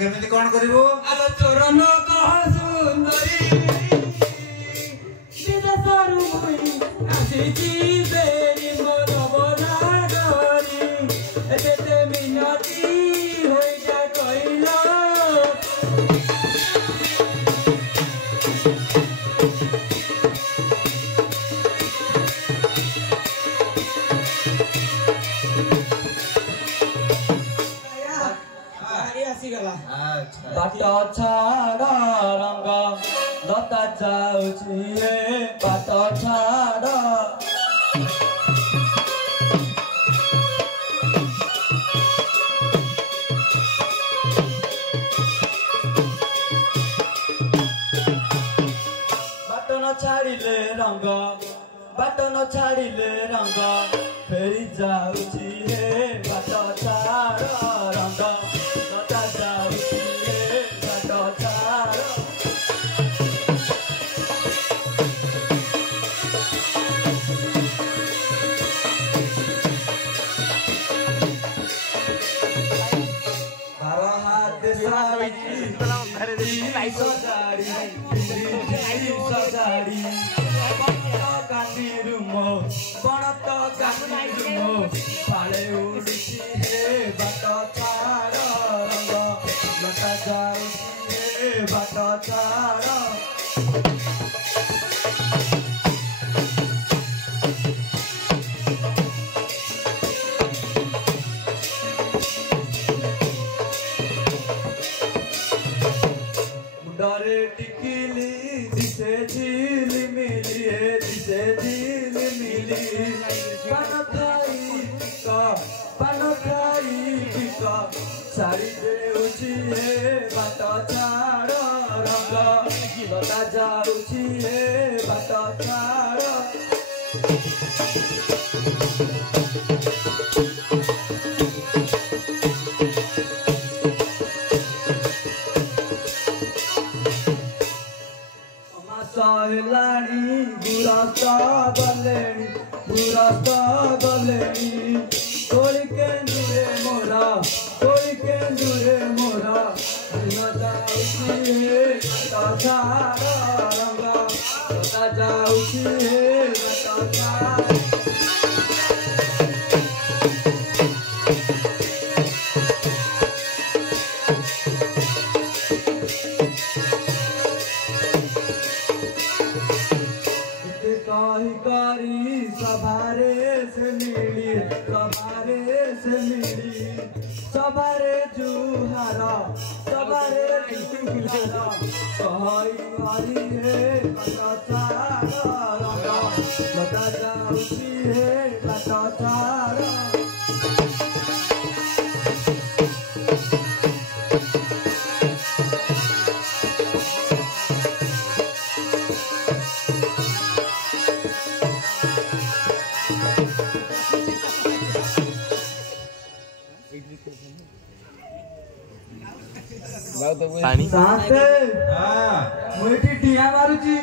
केमिति कौन करिवो चोर न कह सुंदरी सीधा सारू मुई आसीची बेरी मोर बना डरी एते मिनती होई जा कइलो बाटो छाड़ रंग लता जाउछि बाटो छाड़ बाटो न छाड़िले रंग बाटो न छाड़िले रंग फेरी जाउछि बाटो छाड़ रंग लता जाउछि बाटो छाड़ डरे टिकिली दिसे झील मिली दिसे झील मिली पान खाई का साड़ी देउछि बाट छाड़ रंग लता जाउछि बाट छाड़ सहलाणी बुरास्ता गलेणी कोई के दूरे मोरा दिन जाउछि लता छाड़ रंग लता जाउछि लता छाड़ सबारे जुहारा कहई हरी लता छाड़ लता जाउछि लता छाड़ पानी साथे मुठी टिया मारुची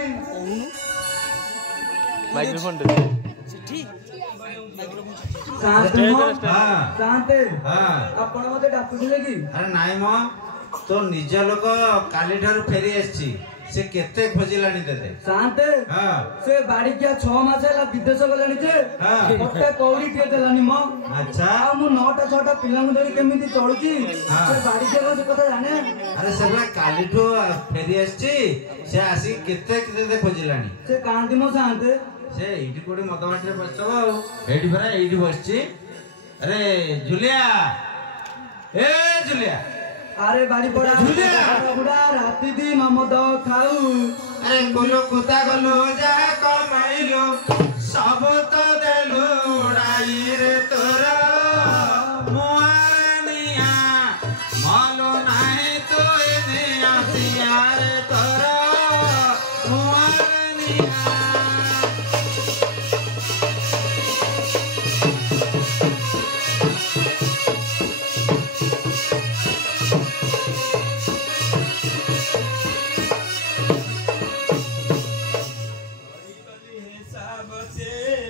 माइक्रोफोन चिट्ठी साथे आपण मते डाकुले कि अरे नाइ म तो निज लोक काली ठार फेरी आछि से केते खोजिलानी देते शांत से बाड़ी क्या 6 मास है विदेश गलानी जे मते कौड़ी के देलानी म अच्छा मु 9टा 6टा पिलांग धरि केमिति तळुची से बाड़ी के कथा जाने अरे सबला कालीठो फेरी आछि से आसी केते केते खोजिलानी से कांदी म शांत से एठी कोडी मतवाटरे बसतव एठी भरा एठी बसची अरे जुलिया ए जुलिया अरे बाड़ी पड़ा बुढ़ा राती दी ममद खाऊ अरे कोलो कुता गलो जा कमाइलो सब तो देलु उड़ाई रे तोरा मुआनिया मालो नाही तो एनिया सिया रे तोरा मुआनिया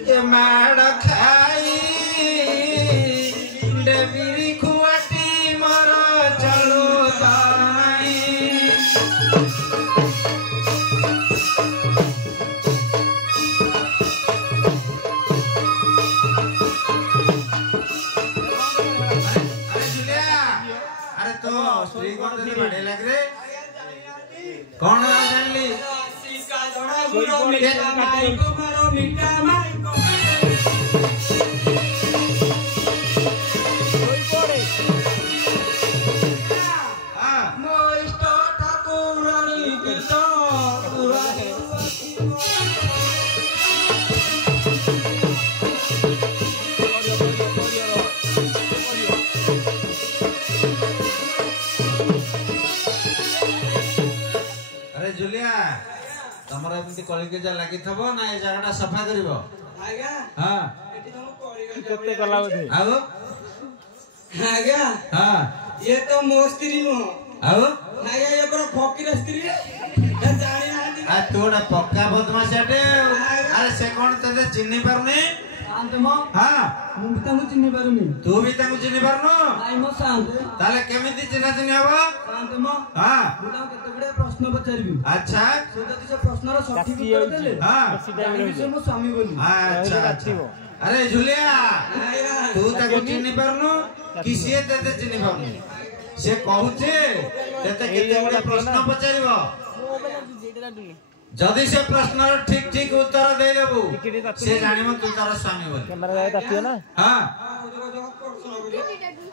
ये माड़ खाई डेबिरी खुआटी मर चलो दाई कौन जानली जुलिया तमर एमती कलिके जा लागि थबो ना ए जगहटा सफा करिवो आगा हां एटी तुम कलिके केते कला बधे आगो आगा हां ये तो मो स्त्री नो आगो आगा ये पर फकीर स्त्री ए जानि ना आ तोडा पक्का बदमाशटे अरे से कोन तते चिन्नी परनी शांत मो हां मु भी तांगु चिन्नी पारुनी तू भी तांगु चिन्नी पारनो नाइ मो शांत ताले केमिति चिन्ना चिन्नी हबो शांत मो हां मु तांगु केते बडे प्रश्न पचारिबी अच्छा से जति से प्रश्नर सठिक उत्तर देले हां से मो स्वामी बोली अच्छा अरे झुलिया तू तांगु चिन्नी पारनो किसिए तते चिन्नी पारनो से कहूचे तते केते बडे प्रश्न पचारिबो जदि से प्रश्न ठीक ठीक उत्तर दे देबू से जानिबो तू तार स्वामी बोली कैमरा तातियो ना हां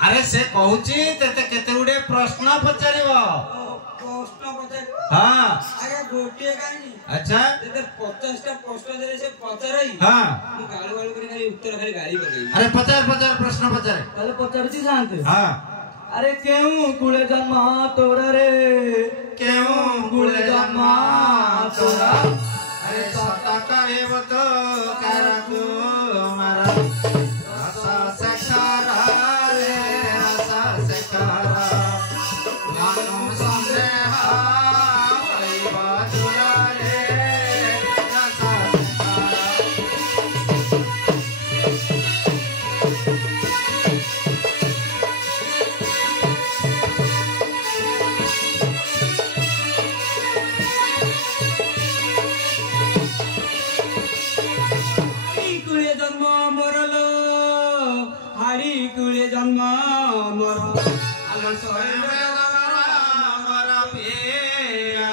अरे से कहूची तते केते गुडे प्रश्न पचारिबो प्रश्न पचार हां अरे गोटे कानी अच्छा तते 50 टा प्रश्न देले से पचारई हां मु गाळू गाळू करी खाली उत्तर खाली गाड़ी बगई अरे 50 प्रश्न पचार ताले पचारची शांत हां अरे केऊ कुळे जन्म तोरा रे केऊ कुळे जन्म तोरा अरे सता कहेब तो करकु मारा आशा सखारा रे आशा सखारा मानो संदेह होइब तोरा रे आशा सखारा जन्म मोर आलो मर पेरा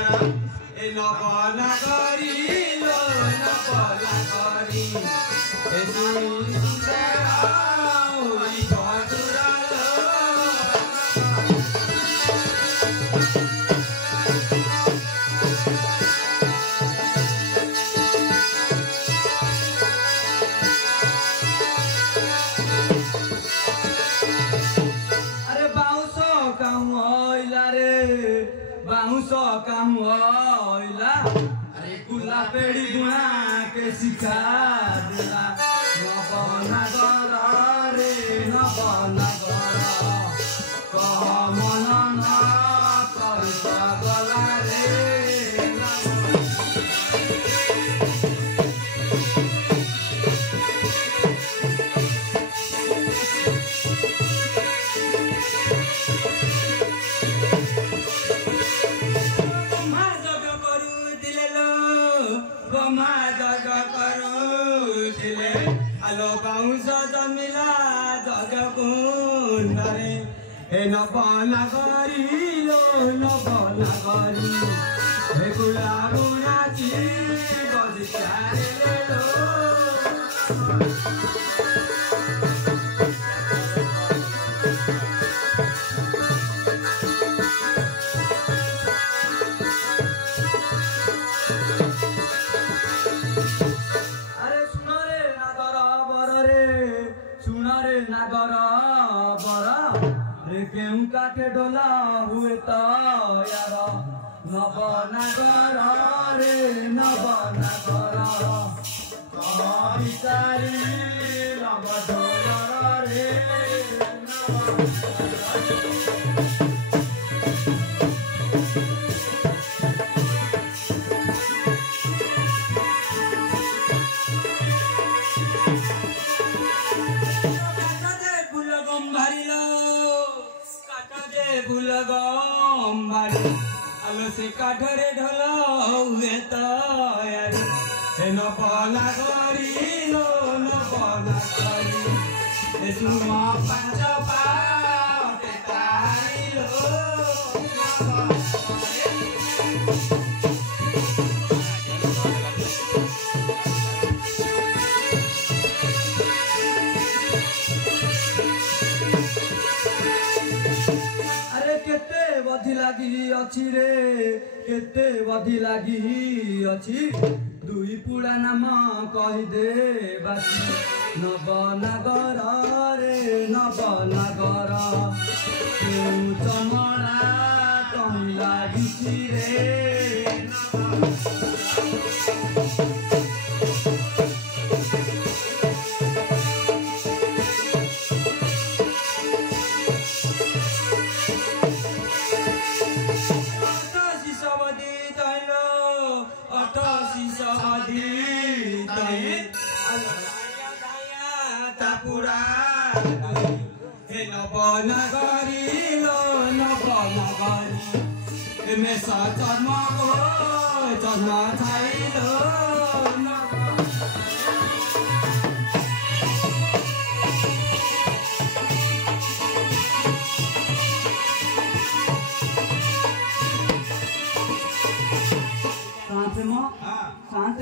ए नबना करी लो नबना करी ए सुंदरा ओई बदुरा काम होइला अरे गुला पेड़ी गुना के सिखा देला नबना कर रे नबना कर कह मन ना कर पागला रे आलो बाउंस जमिला जग कुंडरे ए नबना करी लो नबना करी ए गुला गुणाची बजिचारे लो नागर बरा रे केउ काटे डोला हुए तो यार नब नागर रे नब नागर बिचारी नब डोला रे काठरे ढोल हुए तयारी न पला करी लो न पला करी तुम पंच पाटे तारी लो बधी लगी अच्छी रे केते बधी लगी अच्छी दुई पुड़ा नाम कहीदे बासी नवनगर रे नवनगर चमड़ा कहीं लगी रे नवनगरी लो नवनगरी में जन्म हो जन्म थाइलो शांत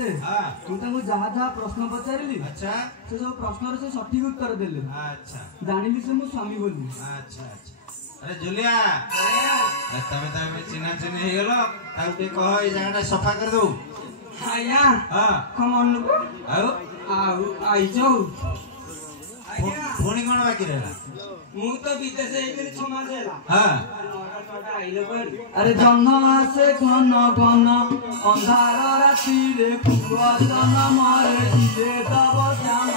तुमको जहाँ जहाँ प्रश्न पचारि अच्छा से सब प्रश्न से सठिक उत्तर देले अच्छा जानिली से मो स्वामी बोली अच्छा अच्छा अरे जुलिया तमे चिन्हा चिन्ह हे गेलो ताऊ के कह ए जगह सफा कर दो आया हां कमन लोग आओ आई जाओ आया फोनी कोन बाकी रहला मु तो विदेश एकर क्षमा देला हां अरे जन्म आसे घन घन अंधार राति रे कुआ जन्म रे दिले दब श्याम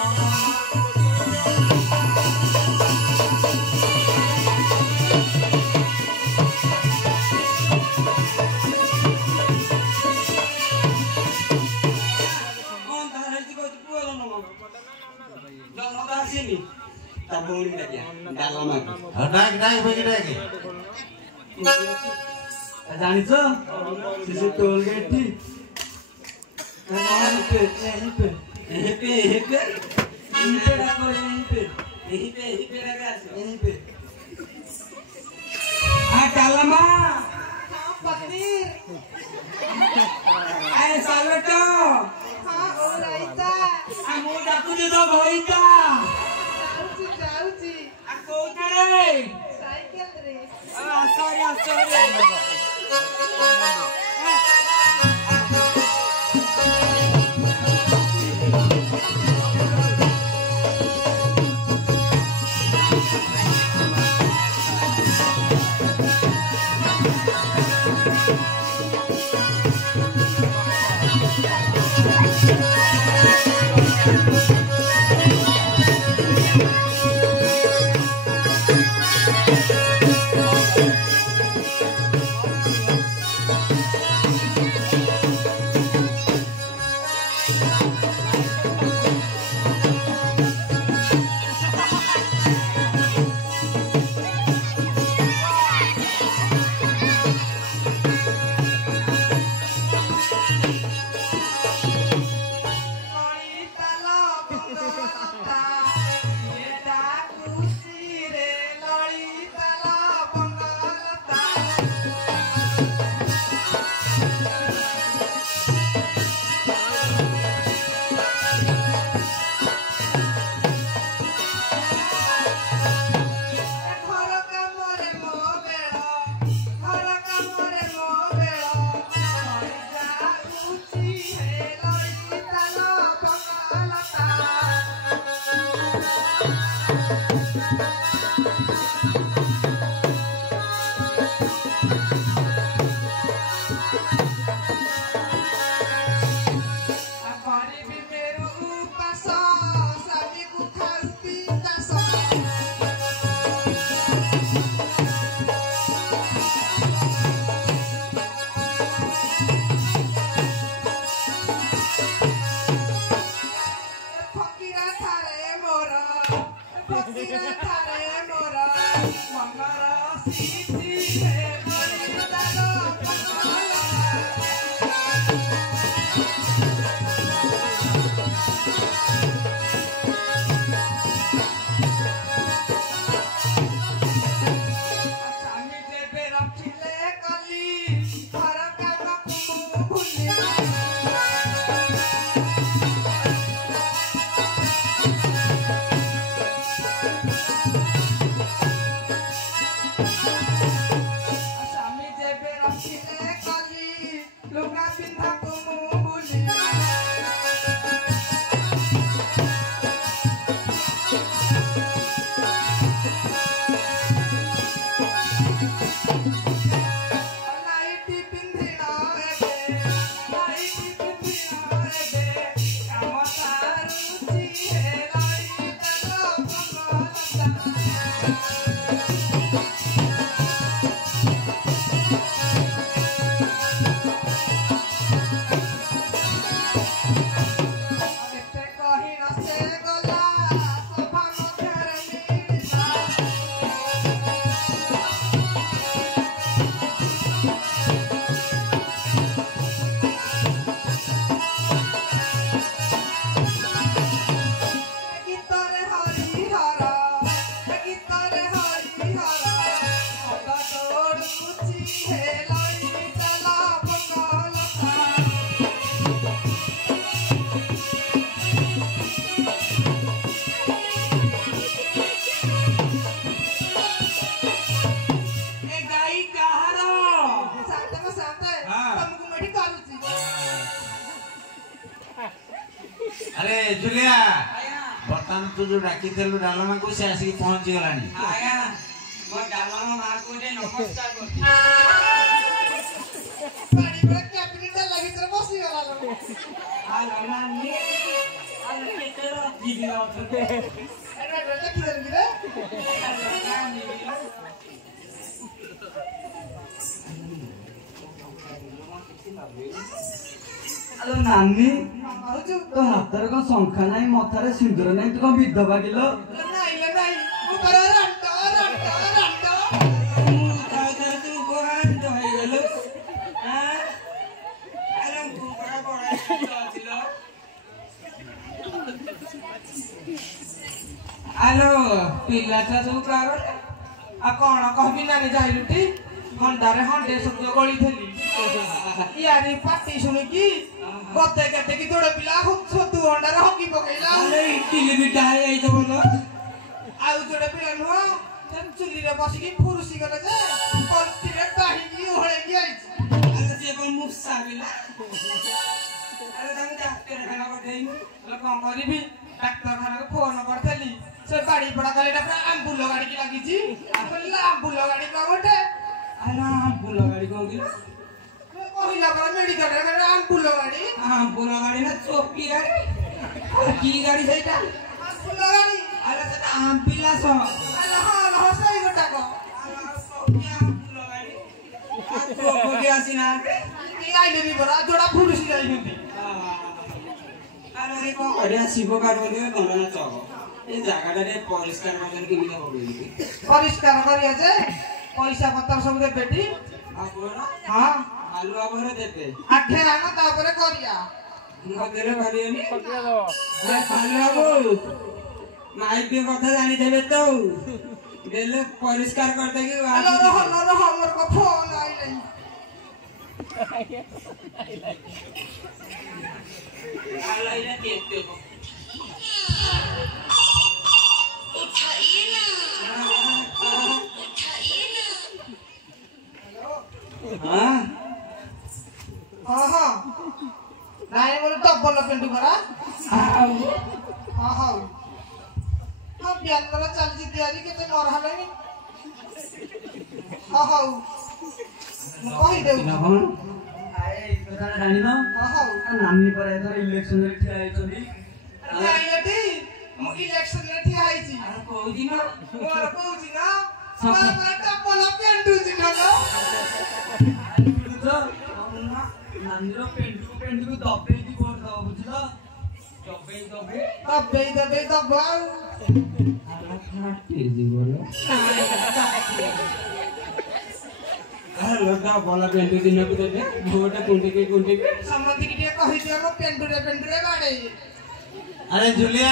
जानिछ से टोल गेट थी यहीं पे डालमा पत्नीर आए सालटो हां ओ राइता आ मु डाकू दे दो भइता जाउची आ कोठरे साइकिल रे आ सॉरी अरे जुलिया बर्तमान तू जो डाकी थेलु डालमा को से आसी पहुंच गलानी आया मो डालमा मां को जे नमस्कार करती पानी पर कैबिनेट लगी तर बसी गला लो हालो नानी हालो केतरो दीदी आउथे अरे बेटा की कर रे हालो नानी हेलो नानी आउजु तो हातर को संखा नाही मथारे सिंदूर नाही तो विधवा गिलो नाही मु पर रंट मु दादा तू कोहान तो है गेलो हां अरे तू बड़ा बड़ा दिलो हेलो पिला ता तू कारो आ कोन कहबी नानी जाइलुटी हंडारे हंडे शब्द गली थेली यारी पाटी सुनी की गते गते की जोड़े पिला छतु हंडारे हकी पकेला अरे इडली बिटा है आई तो बोलो आउ जोड़े पिला नुआ तन चुली रे बसी की फुरुसी गले जे पलती रे बाही की होळे की आई अरे जे को मुसा बिला अरे तम डॉक्टर खाना को देई ल कोन करबी डॉक्टर खाना को फोन करथली से गाड़ी पड़ा गले डा एम्बुलेंस गाड़ी की लागी जी बोला एम्बुलेंस गाड़ी का गोटे अरे बुला गाड़ी को गिला पहिला पर मेडिकल रे एम्बुलेंस गाड़ी हां बुला गाड़ी ना चोपी गाड़ी की गाड़ी सेटा एम्बुलेंस गाड़ी अरे सेटा एम्बुलेंस अल्लाह हां सही गोटा को बुला गाड़ी आ तो को गया सिना की आइले भी बड़ा जोड़ा फुरुसी जाई नती अरे रे को अड़िया शिव कार बोले गणना चको ए जागाटा रे परिष्कार करन कि मिला होबे परिष्कार करिया जे पैसा पत्तर सब दे बेटी आबोरा हां आलू आबोरा देते आठे आना तापरे करिया मगरे करियनी अरे आलू आबो माइक पे कथा जानी देबे तो देले परिष्कार करते कि हेलो रहो मोर को फोन आई नहीं आलाइला देते को उठाइए ना हां हां नाई मोर डबल पेंटू करा हां हां हां बियान वाला चल जी तैयारी केते मोर हले हां हां कहि देउ ना कोन आए कथा जानि न हां नानी पर एथर इलेक्शन रे ठिया आइछनी नाई बेटी मु इलेक्शन रे ठिया आइछी अरे कोइ दिन मोर कहूची ना मोर डबल पेंटू जी ढलो नानीर पेंटू को दबे की वोट दो बुझलो दबे दबा तेजी बोलो लोटा बोला पेंटू दिन को देबे वोट कुंटे के सम्बन्धी की कहि दियो मो पेंटू रे बाडे अरे जुलिया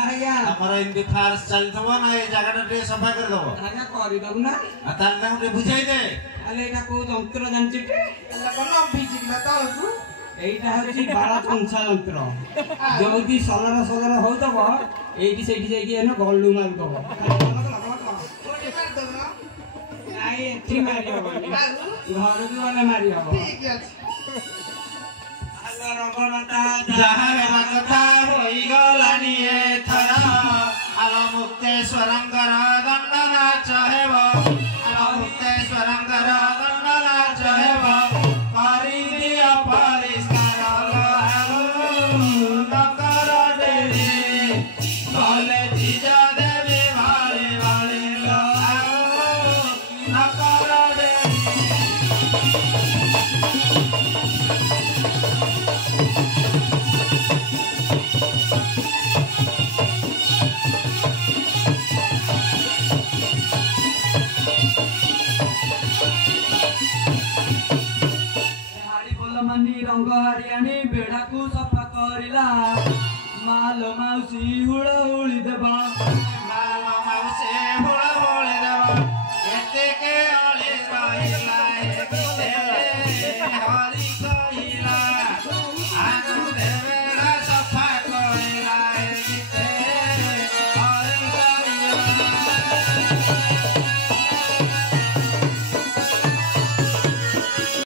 आया हमारा इनके फार्स चल थबो ना ये जगह टे सफा कर दबो आया करि दउ ना अतान टे बुझाई दे अरे एटा को यंत्र जानचिटे एला कोन बीजी ना तालकु एटा हछि बाळा पंचा यंत्र जल्दी सलर हो तब एटी सेठी जाई के न गल्लू मार दब ओटे कर दो ना आई एठी मारी हो घर भी वाला मारी हो ठीक है अल्लाह रघुनाथा जहार कथा होई गलानी एथर आलो मुक्तेश्वरंकर गणना चहेबो आलो मुक्तेश्वरंकर गणना चहेबो करि दिया परिष्कार नकर देरी भले जीजा देवी भाले भाले नकर देरी मनी रंग हरियाणी बेड़ा को सफा करिला माल माउसी हुड़ा हुड़ी देबा माल माउसे हुड़ा